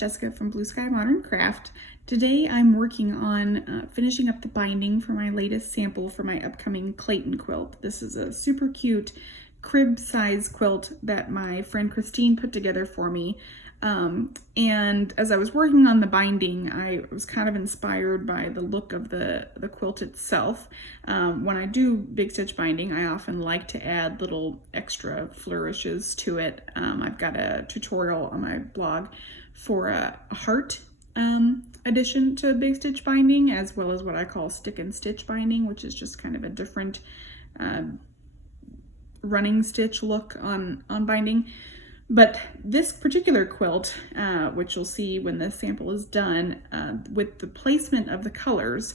Jessica from Blue Sky Modern Craft. Today I'm working on finishing up the binding for my latest sample for my upcoming Clayton quilt. This is a super cute crib size quilt that my friend Christine put together for me. And as I was working on the binding, I was kind of inspired by the look of the quilt itself. When I do big stitch binding, I often like to add little extra flourishes to it. I've got a tutorial on my blog for a heart addition to big stitch binding, as well as what I call stick and stitch binding, which is just kind of a different running stitch look on binding. But this particular quilt, which you'll see when the sample is done, with the placement of the colors,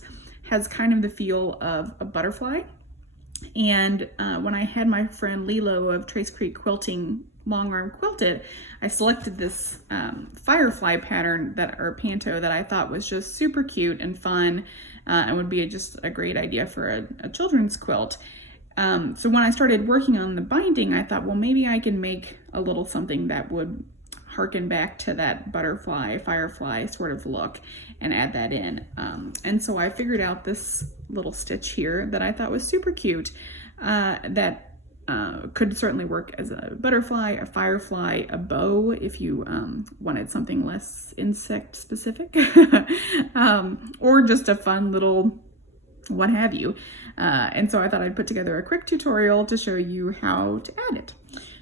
has kind of the feel of a butterfly. And when I had my friend Lilo of Trace Creek Quilting long arm quilted, I selected this firefly pattern or panto that I thought was just super cute and fun, and would be just a great idea for a children's quilt. So when I started working on the binding, I thought, well, maybe I can make a little something that would harken back to that butterfly, firefly sort of look and add that in. And so I figured out this little stitch here that I thought was super cute, that could certainly work as a butterfly, a firefly, a bow if you wanted something less insect specific, or just a fun little what have you. And so I thought I'd put together a quick tutorial to show you how to add it.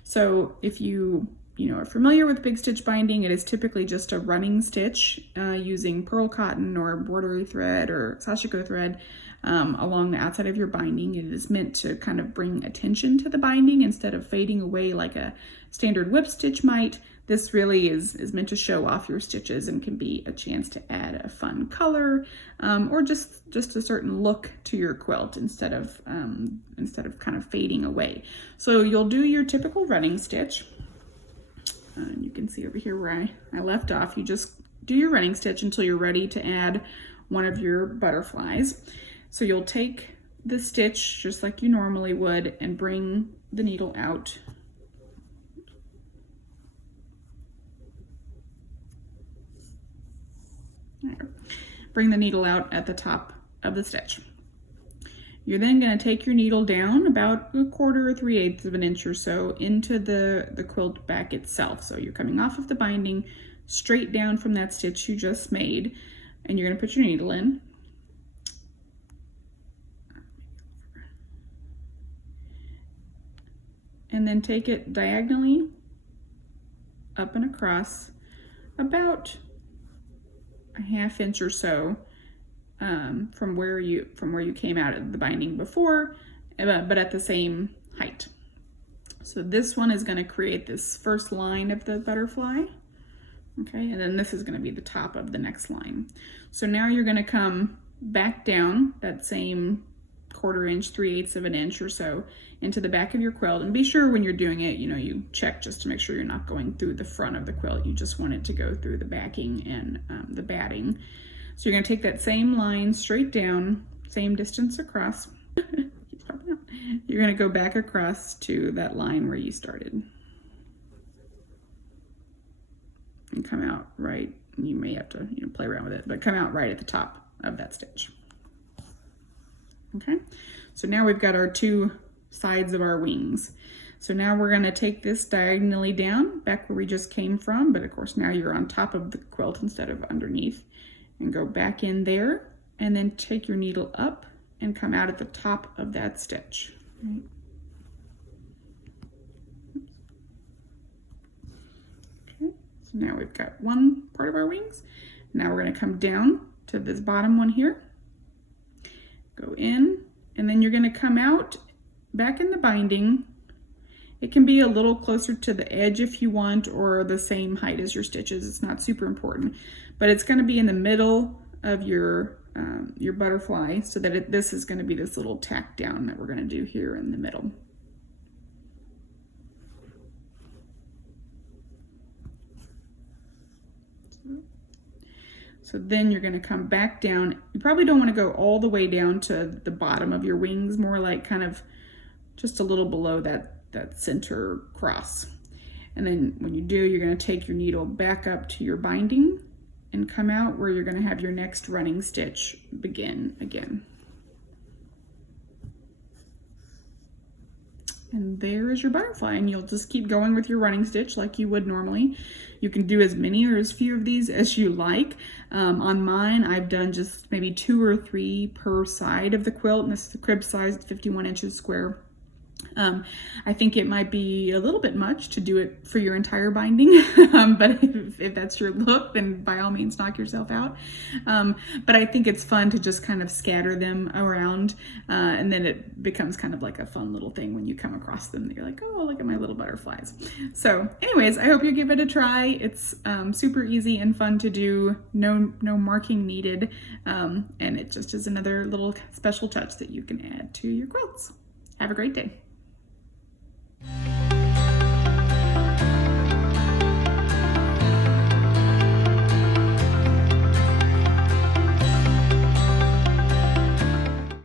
So if you are familiar with big stitch binding, it is typically just a running stitch using pearl cotton or embroidery thread or sashiko thread along the outside of your binding. It is meant to kind of bring attention to the binding instead of fading away like a standard whip stitch might. This really is meant to show off your stitches and can be a chance to add a fun color or just a certain look to your quilt instead of kind of fading away. So you'll do your typical running stitch. You can see over here where I left off. You just do your running stitch until you're ready to add one of your butterflies. So you'll take the stitch just like you normally would and bring the needle out. Bring the needle out at the top of the stitch. You're then going to take your needle down about 1/4 or 3/8 of an inch or so into the quilt back itself. So you're coming off of the binding straight down from that stitch you just made, and you're going to put your needle in. And then take it diagonally up and across about a 1/2 inch or so from where you came out of the binding before, but at the same height. So this one is going to create this first line of the butterfly, okay, and then this is going to be the top of the next line. So now you're going to come back down that same 1/4 inch, 3/8 of an inch or so into the back of your quilt, and be sure when you're doing it, you check just to make sure you're not going through the front of the quilt. You just want it to go through the backing and the batting. So you're going to take that same line straight down, same distance across. You're going to go back across to that line where you started and come out right. You may have to play around with it, but come out right at the top of that stitch. Okay, so now we've got our two sides of our wings. So now we're going to take this diagonally down back where we just came from, but of course now you're on top of the quilt instead of underneath, and go back in there and then take your needle up and come out at the top of that stitch. Right. Okay, so now we've got one part of our wings. Now we're going to come down to this bottom one here. Go in, and then you're going to come out back in the binding. It can be a little closer to the edge if you want, or the same height as your stitches. It's not super important, but it's going to be in the middle of your butterfly, so that this is going to be this little tack down that we're going to do here in the middle. So then you're going to come back down. You probably don't want to go all the way down to the bottom of your wings, more like kind of just a little below that center cross. And then when you do, you're going to take your needle back up to your binding and come out where you're going to have your next running stitch begin again. And there is your butterfly, and you'll just keep going with your running stitch like you would normally. You can do as many or as few of these as you like. On mine, I've done just maybe 2 or 3 per side of the quilt, and this is the crib size, 51 inches square. I think it might be a little bit much to do it for your entire binding, but if that's your look, then by all means knock yourself out. But I think it's fun to just kind of scatter them around, and then it becomes kind of like a fun little thing when you come across them. You're like, oh, look at my little butterflies. So anyways, I hope you give it a try. It's super easy and fun to do, no marking needed, and it just is another little special touch that you can add to your quilts. Have a great day.